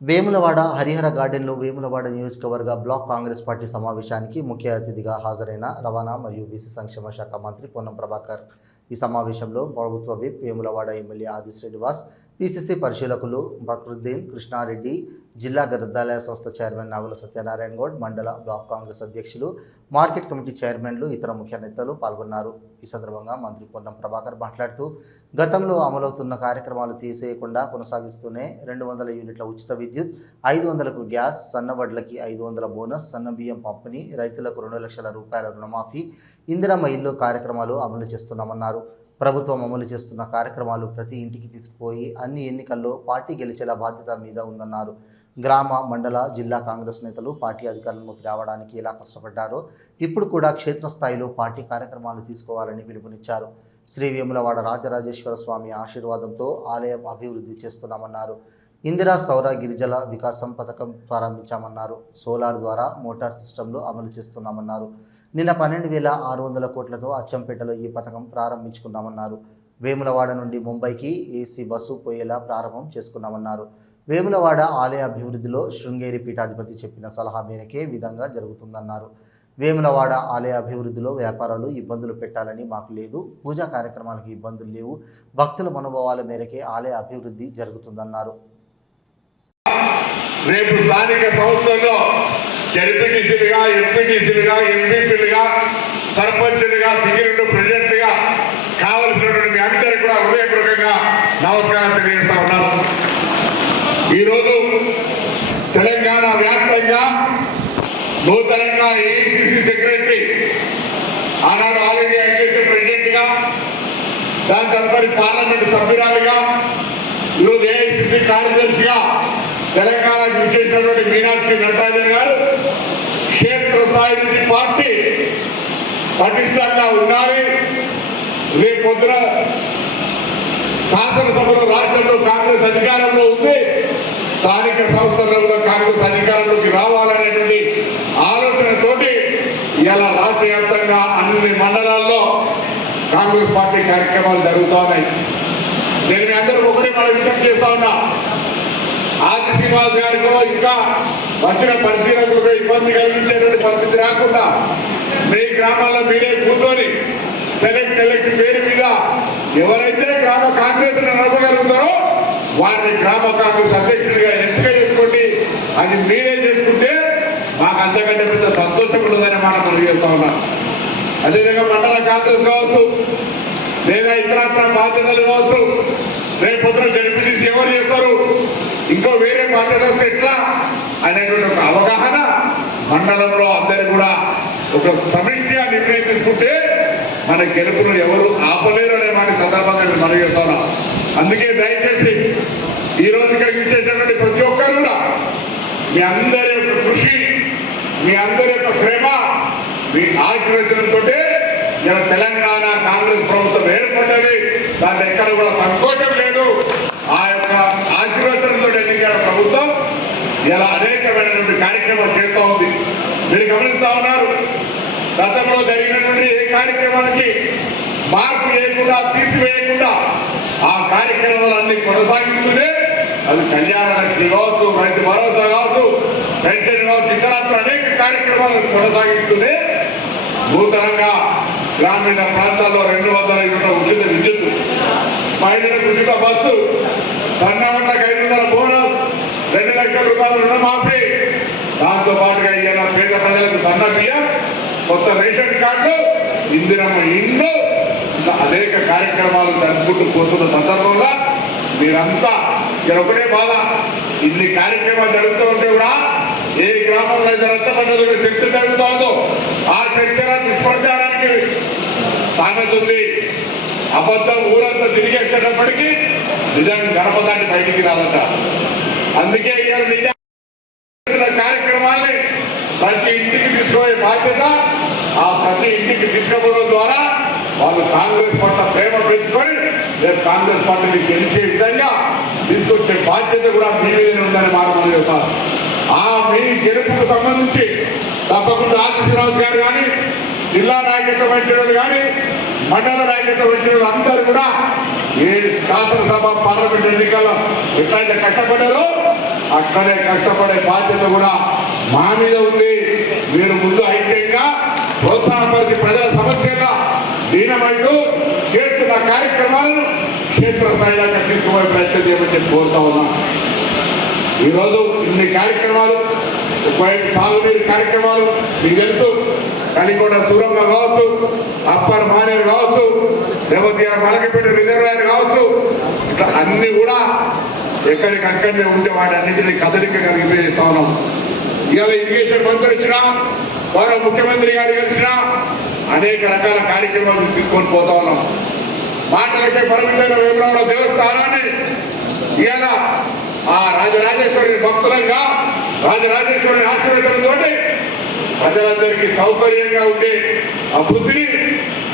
వేములవాడ హరిహర గార్డెన్లో వేములవాడ నియోజకవర్గ black Congress party సమావేశానికి ముఖ్య అతిథిగా హాజరైన రవాణా మరియు బీసీ సంక్షేమ శాఖ మంత్రి పొన్నం ప్రభాకర్ ఈ సమావేశంలో ప్రభుత్వ విప్ వేములవాడ ఎమ్మెల్యే ఆది శ్రీనివాస్, పీసీసీ పరిశీలకులు బక్రుద్దీన్ కృష్ణారెడ్డి, జిల్లా గ్రంథాలయ సంస్థ చైర్మన్ నాగుల సత్యనారాయణ గౌడ్, మండల బ్లాక్ కాంగ్రెస్ అధ్యక్షులు, మార్కెట్ కమిటీ చైర్మన్లు, ఇతర ముఖ్య నేతలు పాల్గొన్నారు. ఈ సందర్భంగా మంత్రి పొన్నం ప్రభాకర్ మాట్లాడుతూ గతంలో అమలవుతున్న కార్యక్రమాలు తీసేయకుండా కొనసాగిస్తూనే 200 యూనిట్ల ఉచిత విద్యుత్, 500కు గ్యాస్, సన్నవడ్లకి 500 బోనస్, సన్న బియ్యం పంపిణీ, రైతులకు 2 లక్షల రూపాయల రుణమాఫీ, ఇందిరమ్మ ఇల్లు కార్యక్రమాలు అమలు చేస్తున్నామన్నారు. ప్రభుత్వం అమలు చేస్తున్న కార్యక్రమాలు ప్రతి ఇంటికి తీసుకుపోయి అన్ని ఎన్నికల్లో పార్టీ గెలిచేలా బాధ్యత మీద ఉందన్నారు. గ్రామ, మండల, జిల్లా కాంగ్రెస్ నేతలు పార్టీ అధికారంలోకి రావడానికి ఎలా కష్టపడ్డారో ఇప్పుడు కూడా క్షేత్రస్థాయిలో పార్టీ కార్యక్రమాలు తీసుకోవాలని పిలుపునిచ్చారు. శ్రీ వేములవాడ రాజరాజేశ్వర స్వామి ఆశీర్వాదంతో ఆలయం అభివృద్ధి చేస్తున్నామన్నారు. ఇందిరా సౌర గిరిజల వికాసం పథకం ప్రారంభించామన్నారు. సోలార్ ద్వారా మోటార్ సిస్టంలు అమలు చేస్తున్నామన్నారు. నిన్న 12,600 కోట్లతో అచ్చంపేటలో ఈ పథకం ప్రారంభించుకున్నామన్నారు. వేములవాడ నుండి ముంబైకి ఏసీ బస్సు పోయేలా ప్రారంభం చేసుకున్నామన్నారు. వేములవాడ ఆలయ అభివృద్ధిలో శృంగేరి పీఠాధిపతి చెప్పిన సలహా మేరకే విధంగా జరుగుతుందన్నారు. వేములవాడ ఆలయ అభివృద్ధిలో వ్యాపారాలు ఇబ్బందులు పెట్టాలని మాకు లేదు, పూజా కార్యక్రమాలకు ఇబ్బందులు లేవు, భక్తుల మనోభావాల మేరకే ఆలయ అభివృద్ధి జరుగుతుందన్నారు. రేపు స్థానిక సంస్థల్లో జడ్పీటీసీలుగా, ఎంపీటీసీలుగా, ఎంపీపీలుగా, సర్పంచులుగా, సింగిల్ ప్రెసిడెంట్లుగా కావలసినటువంటి మీ అందరికీ కూడా హృదయపూర్వకంగా నమస్కారం తెలియజేస్తా ఉన్నాను. ఈరోజు తెలంగాణ వ్యాప్తంగా నూతనంగా ఏఐసీసీ సెక్రటరీ, ఆనాడు ఆల్ ఇండియా అసోసియేషన్ ప్రెసిడెంట్గా, దాని తదుపరి పార్లమెంటు సభ్యురాలుగా, ఈరోజు ఏఐసీసీ కార్యదర్శిగా తెలంగాణకు విచ్చేసినటువంటి మీనాక్షి నటరాజన్ గారు క్షేత్రస్థాయి నుంచి పార్టీ పటిష్టంగా ఉండాలి. రేపు పొద్దున శాసనసభలో రాష్ట్రంలో కాంగ్రెస్ అధికారంలో ఉంది, స్థానిక సంస్థల్లో కూడా కాంగ్రెస్ అధికారంలోకి రావాలనేటువంటి ఆలోచనతోటి ఇలా రాష్ట్ర వ్యాప్తంగా అన్ని మండలాల్లో కాంగ్రెస్ పార్టీ కార్యక్రమాలు జరుగుతూ ఉన్నాయి. నేను మీ అందరూ ఒకటే మనం విజ్ఞప్తి చేస్తా ఉన్నా, ఆది శ్రీనివాస్ గారికో ఇంకా వచ్చిన పరిశీలకులకు ఇబ్బంది కలిగించేటువంటి పరిస్థితి రాకుండా మీ గ్రామాల్లో మీరే కూర్చొని సెలెక్ట్ పేరు మీద ఎవరైతే గ్రామ కాంగ్రెస్ నడపగలుగుతారో వారిని గ్రామ కాంగ్రెస్ అధ్యక్షుడిగా ఎంపిక చేసుకోండి. అది మీరే చేసుకుంటే మాకు అంతకంటే పెద్ద సంతోషం ఉండదని మనం చేస్తా ఉన్నాం. అదేవిధంగా మండల కాంగ్రెస్ కావచ్చు, లేదా ఇతరత్ర బాధ్యతలు కావచ్చు, రేపు పొద్దున జడ్పీటీసీ ఎవరు చేస్తారు, ఇంకో వేరే బాధ్యత ఎట్లా అనేటువంటి ఒక అవగాహన మండలంలో అందరూ కూడా ఒక సమిష్టిగా నిర్ణయం తీసుకుంటే మన గెలుపును ఎవరు ఆపలేరు అనే మాట సందర్భంగా నేను మనం చేస్తాను. అందుకే దయచేసి ఈ రోజు ఇక్కడికి ఇచ్చేటటువంటి ప్రతి ఒక్కరు కూడా మీ అందరి యొక్క కృషి, మీ అందరి యొక్క శ్రమ, మీ ఆశీర్వచనంతో ఇలా తెలంగాణ కాంగ్రెస్ ప్రభుత్వం ఏర్పడ్డది. దాన్ని ఎక్కడ కూడా సంకోచం లేదు. ఆ యొక్క ఆశీర్వచనంతో ఎన్నికల ప్రభుత్వం ఇలా అనేకమైనటువంటి కార్యక్రమాలు చేస్తూ ఉంది. మీరు గమనిస్తూ ఉన్నారు, గతంలో జరిగినటువంటి ఏ కార్యక్రమానికి మార్పు చేయకుండా, తీసివేయకుండా ఆ కార్యక్రమాలన్నీ కొనసాగిస్తూనే, అది కళ్యాణ లక్ష్మి కావచ్చు, రైతు భరోసా కావచ్చు, పెన్షన్ కావచ్చు, ఇతరత్ర అనేక కార్యక్రమాలను కొనసాగిస్తూనే నూతనంగా గ్రామీణ ప్రాంతాల్లో 200 యూనిట్ల ఉచిత విద్యుత్, మహిళలకు ఉచిత బస్సు, సన్నవడ్లకు 500 బోనస్, 2 లక్షల రూపాయల రుణమాఫీ, దాంతో పాటుగా ఇలా పేద ప్రజలకు సన్న బియ్యం, కొత్త రేషన్ కార్డు, ఇందిరమ్మ ఇండ్లు, ఇంకా అనేక కార్యక్రమాలు జరుపుకుంటూ పోతున్న సందర్భంలో మీరంతా ఇక్కడ ఒకటే బాధ, ఇన్ని కార్యక్రమాలు జరుగుతూ ఉంటే కూడా ఏ గ్రామంలో అయితే రక్తపడ్డదో శక్తి జరుగుతుందో ఆ శక్తిగా దుష్ప్రచారానికి సాగుతుంది. అబద్ధం ఊరంతా తిరిగి వచ్చేటప్పటికీ నిజం గడప దాటి బయటికి రాదట. అందుకే నిజ కార్యక్రమాన్ని ప్రతి ఇంటికి తీసుకునే బాధ్యత, ఆ ప్రతి ఇంటికి తీసుకోవడం ద్వారా వాళ్ళు కాంగ్రెస్ పట్ల ప్రేమ పెంచుకొని రేపు కాంగ్రెస్ పార్టీని గెలిచే విధంగా తీసుకొచ్చే బాధ్యత కూడా మీ మీద ఉందని మనం చెప్తారు. ఆ మీ గెలుపుకు సంబంధించి తప్పకుండా ఆది శ్రీనివాస్ గారు కానీ, జిల్లా నాయకత్వం వచ్చిన వాళ్ళు కానీ, మండల నాయకత్వం వచ్చిన వాళ్ళు అందరూ కూడా ఏ శాసనసభ పార్లమెంట్ ఎన్నికల్లో ఎట్లయితే కట్టబడ్డారో అట్లనే కష్టపడే బాధ్యత కూడా మా మీద ఉంది. మీరు ముందు ఐక్యంగా ప్రోత్సాహపరిచి ప్రజల సమస్యల దీనమైతూ చేస్తున్న కార్యక్రమాలను క్షేత్రస్థాయిలో తీసుకుపోయే ప్రయత్నం చేయమని చెప్పి కోరుతా ఉన్నాం. ఈరోజు ఇన్ని కార్యక్రమాలు, సాగునీరు కార్యక్రమాలు మీకు తెలుసు. కలికొండ సూరమ్మ కావచ్చు, అప్పర్ మానేరు కావచ్చు, లేకపోతే మలకపేట రిజర్వాయర్ కావచ్చు, ఇట్లా అన్ని కూడా ఎక్కడికక్కడనే ఉంటే వాటి అన్నింటినీ కదలిక కలిగిస్తా ఉన్నాం. ఇవాళ ఇరిగేషన్ మంత్రి వచ్చినా, గౌరవ ముఖ్యమంత్రి గారు కలిసినా అనేక రకాల కార్యక్రమాలు తీసుకొని పోతా ఉన్నాం. మాటలకే పరిమితమైన వేములవాడ దేవస్థానాన్ని ఇవాళ ఆ రాజరాజేశ్వరి భక్తులంగా రాజరాజేశ్వరి ఆశీర్వచనంతో ప్రజలందరికీ సౌకర్యంగా ఉండే అభివృద్ధిని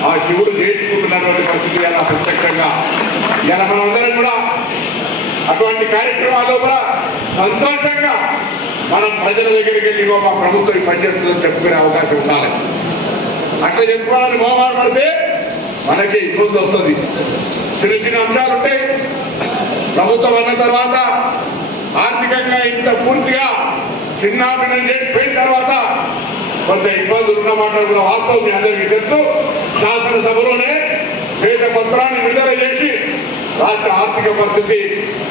ఆ శివుడు నేర్చుకుంటున్నటువంటి పరిస్థితి ఇలా ప్రత్యక్షంగా ఇలా మనందరం కూడా అటువంటి కార్యక్రమాల్లో కూడా సంతోషంగా మనం ప్రజల దగ్గరికి వెళ్ళి మా ప్రభుత్వం ఈ పనిచేస్తుందని చెప్పుకునే అవకాశం ఉండాలి. అట్లా చెప్పుకోవాలని మోహమాన పడితే మనకి ఇబ్బంది వస్తుంది. చిన్న చిన్న అంశాలు ఉంటాయి. ప్రభుత్వం అన్న తర్వాత ఆర్థికంగా ఇంత పూర్తిగా చిన్నాభిన్నం చేసి పోయిన తర్వాత కొంత ఇబ్బందులు ఉన్నమాట కూడా వాస్తవం మీ అందరికీ తెలుసు. శాసనసభలోనే పేద పత్రాన్ని విడుదల చేసి రాష్ట్ర ఆర్థిక పరిస్థితి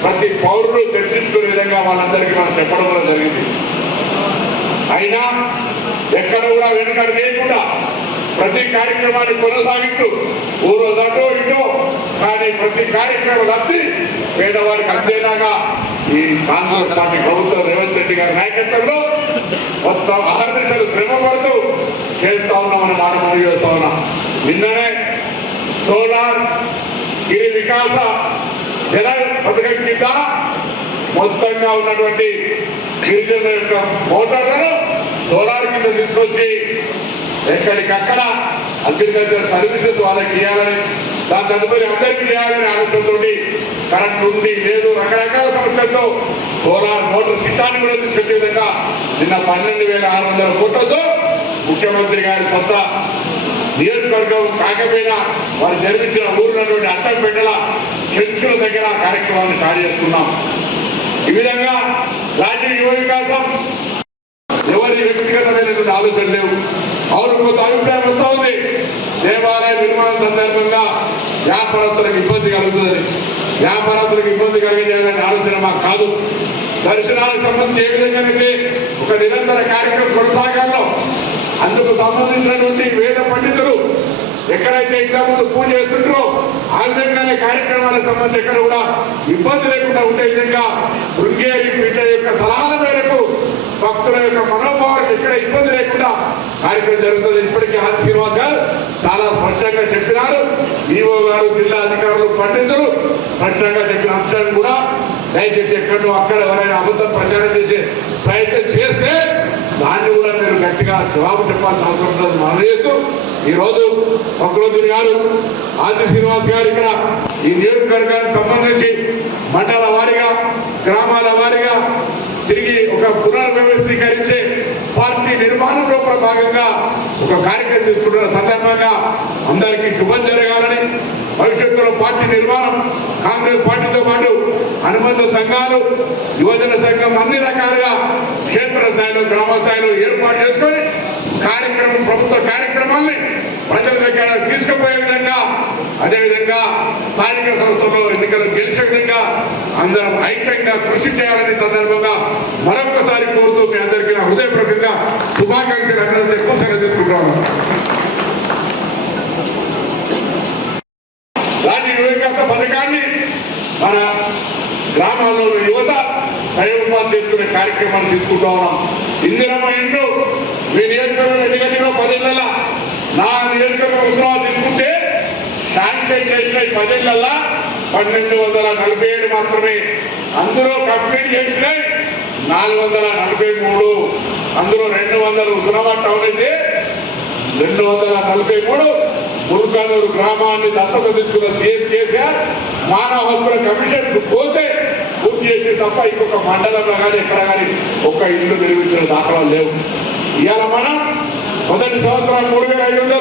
ప్రతి పౌరులు చర్చించుకునే విధంగా వాళ్ళందరికీ మనం చెప్పడం కూడా జరిగింది. అయినా ఎక్కడ కూడా వెనుకడు లేకుండా ప్రతి కార్యక్రమాన్ని కొనసాగిస్తూ ఊరో దటో ఇటో కానీ ప్రతి కార్యక్రమం లబ్ధి పేదవాడికి అందేలాగా ఈ కాంగ్రెస్ పార్టీ ప్రభుత్వం రేవంత్ రెడ్డి గారి నాయకత్వంలో మొత్తం అహర్నిశలు శ్రమ పడుతూ చేస్తా ఉన్నామని మనం మనవి చేస్తా ఉన్నాం. నిన్ననే సోలార్ గిరి వికాస జల పథకం కింద మొత్తంగా ఉన్నటువంటి గిరిజనుల యొక్క మోటార్లను సోలార్ కింద తీసుకొచ్చి ఎక్కడికక్కడ అగ్రికల్చర్ సర్వీసెస్ వాళ్ళకి ఇవ్వాలని, దాని తదుపరి అందరికీ చేయాలని ఆలోచనతో కరెంట్ ఉంది లేదు రకరకాల సమస్యలతో సోలార్ మోటార్ సిస్టాన్ని కూడా తీసుకొచ్చే విధంగా నిన్న 12,600 కోట్లతో ముఖ్యమంత్రి గారి సొంత నియోజకవర్గం కాకపోయినా వారు జరిపించిన ఊరున్నటువంటి అట్టంపేటల చర్చుల దగ్గర కార్యక్రమాన్ని స్టార్ట్ చేసుకున్నాం. ఈ విధంగా రాజ్య యువ వికాసం ఎవరి వ్యక్తిగతమైనటువంటి ఆలోచన లేవు. అవును, కొంత అభిప్రాయం వస్తూ ఉంది దేవాలయ నిర్మాణం సందర్భంగా వ్యాపారస్తులకు ఇబ్బంది కలుగుతుందని. వ్యాపారస్తులకు ఇబ్బంది కలిగజేయాలనే ఆలోచన మాకు కాదు. దర్శనాలకు సంబంధించి ఏ విధంగానైతే ఒక నిరంతర కార్యక్రమం కొనసాగాలో అందుకు సంబంధించినటువంటి వేద పండితులు ఎక్కడైతే ఇంతకుముందు పూజ చేస్తుంటారో ఆ విధంగానే కార్యక్రమాలకు సంబంధించి ఎక్కడ కూడా ఇబ్బంది లేకుండా ఉండే విధంగా శృంగేరి పీఠ యొక్క సలహాల మేరకు భక్తుల యొక్క మనోభావాలకు ఎక్కడ ఇబ్బంది లేకుండా కార్యక్రమం జరుగుతుంది. ఇప్పటికీ ఆది శ్రీనివాస్ గారు చాలా స్పష్టంగా చెప్పినారు. ఈఓ గారు, జిల్లా అధికారులు, పండితులు స్పష్టంగా చెప్పిన అంశాన్ని కూడా దయచేసి ఎక్కడో అక్కడ ఎవరైనా అబద్ధం ప్రచారం చేసే ప్రయత్నం చేస్తే దాన్ని కూడా మీరు గట్టిగా జవాబు చెప్పాల్సిన అవసరం ఉందని మనం చేస్తూ ఈరోజు ఫక్రుద్దీన్ గారు, ఆది శ్రీనివాస్ గారు ఇక్కడ ఈ నియోజకవర్గానికి సంబంధించి మండల వారీగా గ్రామాల వారీగా తిరిగి ఒక పునర్వ్యవస్థీకరించే పార్టీ నిర్మాణంలో కూడా భాగంగా ఒక కార్యక్రమం తీసుకుంటున్న సందర్భంగా అందరికీ శుభం జరగాలని, భవిష్యత్తులో పార్టీ నిర్మాణం కాంగ్రెస్ పార్టీతో పాటు అనుబంధ సంఘాలు, యువజన సంఘం అన్ని రకాలుగా క్షేత్ర స్థాయిలో గ్రామ స్థాయిలో ఏర్పాటు చేసుకొని కార్యక్రమం ప్రభుత్వ కార్యక్రమాల్ని ప్రజల దగ్గర తీసుకుపోయే విధంగా, అదేవిధంగా స్థానిక సంస్థల్లో ఎన్నికలు గెలిచే విధంగా అందరం ఐక్యంగా కృషి చేయాలని సందర్భంగా మరొకసారి కోరుతూ మీ అందరికీ నా హృదయపూర్వకంగా శుభాకాంక్షలు అభినందన ఎక్కువ తీసుకుంటాను. రాజ్య యువ వికాస పథకాన్ని మన గ్రామాల్లో యువత స్వయం ఉపాధి చేసుకునే కార్యక్రమాన్ని తీసుకుంటా ఉన్నాం. ఇందిరమ్మ ఇండ్లు మీ నియోజకవర్గం ఎన్నికల్లో 10 ఏళ్ళ నా నియోజకవర్గం ఉత్సవాలు తీసుకుంటే శాంక్షన్ చేసిన 10 ఏళ్ళ 1247 మాత్రమే. అందులో కంప్లీట్ చేసినాయి 443. అందులో 200 ఉస్మానాబాద్ టౌన్ అయితే 243 ముల్కనూరు గ్రామాన్ని దత్తత తీసుకున్న సీఎం కేసీఆర్ మానవ హక్కుల కమిషన్ పోతే పూర్తి చేసి తప్ప ఇంకొక మండలంలో కానీ ఎక్కడ కానీ ఒక్క ఇల్లు నిర్మించిన దాఖలాలు లేవు. ఇవాళ మనం మొదటి సంవత్సరం 3,500,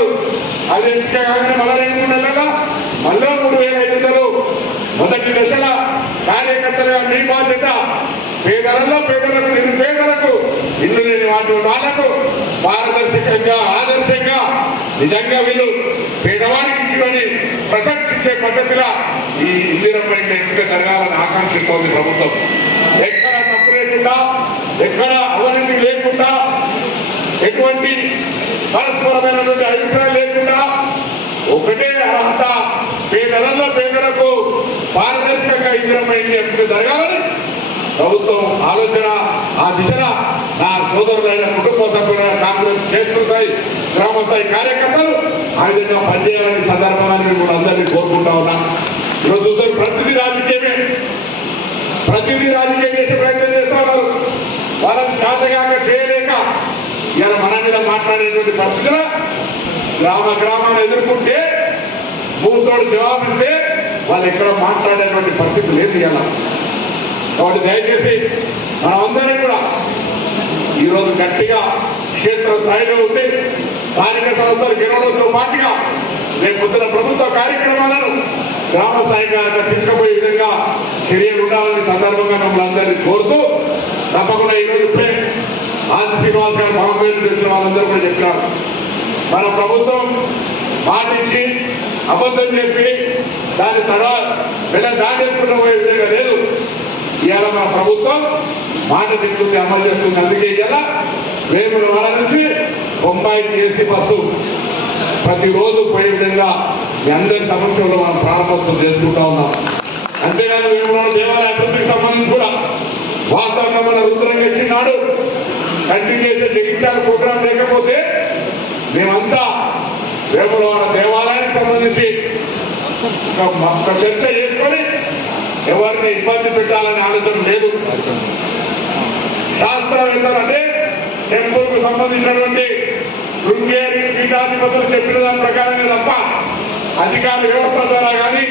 అది ఎంపిక కాగానే మళ్ళీ 2 నెలల మళ్ళీ 3,500. మొదటి దశల కార్యకర్తలుగా మీ బాధ్యత పేదలలో పేదలకు నిరుపేదలకు ఇల్లు లేని వాళ్లకు పారదర్శకంగా ఆదర్శంగా నిజంగా వీళ్ళు పేదవాడికి ఇచ్చుకొని ప్రశంసించే పద్ధతిగా ఈ ఇందిరమ్మ ఎంపిక జరగాలని ఆకాంక్షిస్తోంది ప్రభుత్వం. ఎక్కడ తప్పు లేకుండా, ఎక్కడ అవినీతి లేకుండా, ఎటువంటి పరస్పరమైనటువంటి అభిప్రాయం లేకుండా ఒకటే అర్హత పేదలలో పేదలకు పారదర్శకంగా ఇందిరమ్మ ఎంపిక జరగాలని ప్రభుత్వం ఆలోచన ఆ దిశన నా సోదరులైన కుటుంబ సభ్యులైన కాంగ్రెస్ చేస్తుంటాయి గ్రామ స్థాయి కార్యకర్తలు ఆ విధంగా పనిచేయాలని సందర్భంగా మిమ్మల్ని అందరినీ కోరుకుంటా ఉన్నా. ఈరోజు చూస్తారు ప్రతిదీ రాజకీయం చేసే ప్రయత్నం చేస్తా ఉన్నారు. వాళ్ళని చేతగాక చేయలేక ఇలా మన మీద మాట్లాడేటువంటి పరిస్థితులు గ్రామాన్ని ఎదుర్కొంటే భూతోడు జవాబిస్తే వాళ్ళు ఎక్కడ మాట్లాడేటువంటి పరిస్థితి లేదు ఇలా. కాబట్టి దయచేసి మనమందరం కూడా ఈరోజు గట్టిగా క్షేత్ర స్థాయిలో ఉండి స్థానిక సంస్థలు గెలవడంతో పాటుగా రేపు పొద్దున ప్రభుత్వ కార్యక్రమాలను గ్రామ స్థాయిగా తీసుకుపోయే విధంగా చర్యలు ఉండాలని సందర్భంగా మమ్మల్ని అందరినీ కోరుతూ తప్పకుండా ఈరోజు ఇప్పుడే ఆది శ్రీనివాస్ గారు బాంబేలు తెలిసిన వాళ్ళందరూ కూడా చెప్పినారు. మన ప్రభుత్వం మాటిచ్చి అబద్ధం చెప్పి దాని తర్వాత దాటేసుకున్న పోయే విధంగా లేదు. ఇవాళ మన ప్రభుత్వం మాట తిరుగుతుంది, అమలు చేస్తుంది. అందుకే ఇవాళ వేములవాడ నుంచి బొంబాయి టీఎస్సీ బస్సు ప్రతిరోజు పోయే విధంగా మీ అందరి సమక్షంలో మనం ప్రారంభోత్సవం చేసుకుంటా ఉన్నాం. అంతేకాదు వేములవాడ దేవాలయ అభివృద్ధికి సంబంధించి కూడా వాస్తవంగా మన రుద్రంగా ఇచ్చినాడు కంటిన్యూ చేసే జగిత్యాల ప్రోగ్రాం లేకపోతే మేమంతా వేములవాడ దేవాలయానికి సంబంధించి ఒక చర్చ చేసుకొని ఎవరిని ఇబ్బంది పెట్టాలనే ఆలోచన లేదు. శాస్త్రవేత్తలు అంటే టెంపుల్ కు సంబంధించినటువంటి శృంగేరి పీఠాధిపతులు చెప్పిన దాని ప్రకారమే తప్ప అధికార వ్యవస్థ ద్వారా కానీ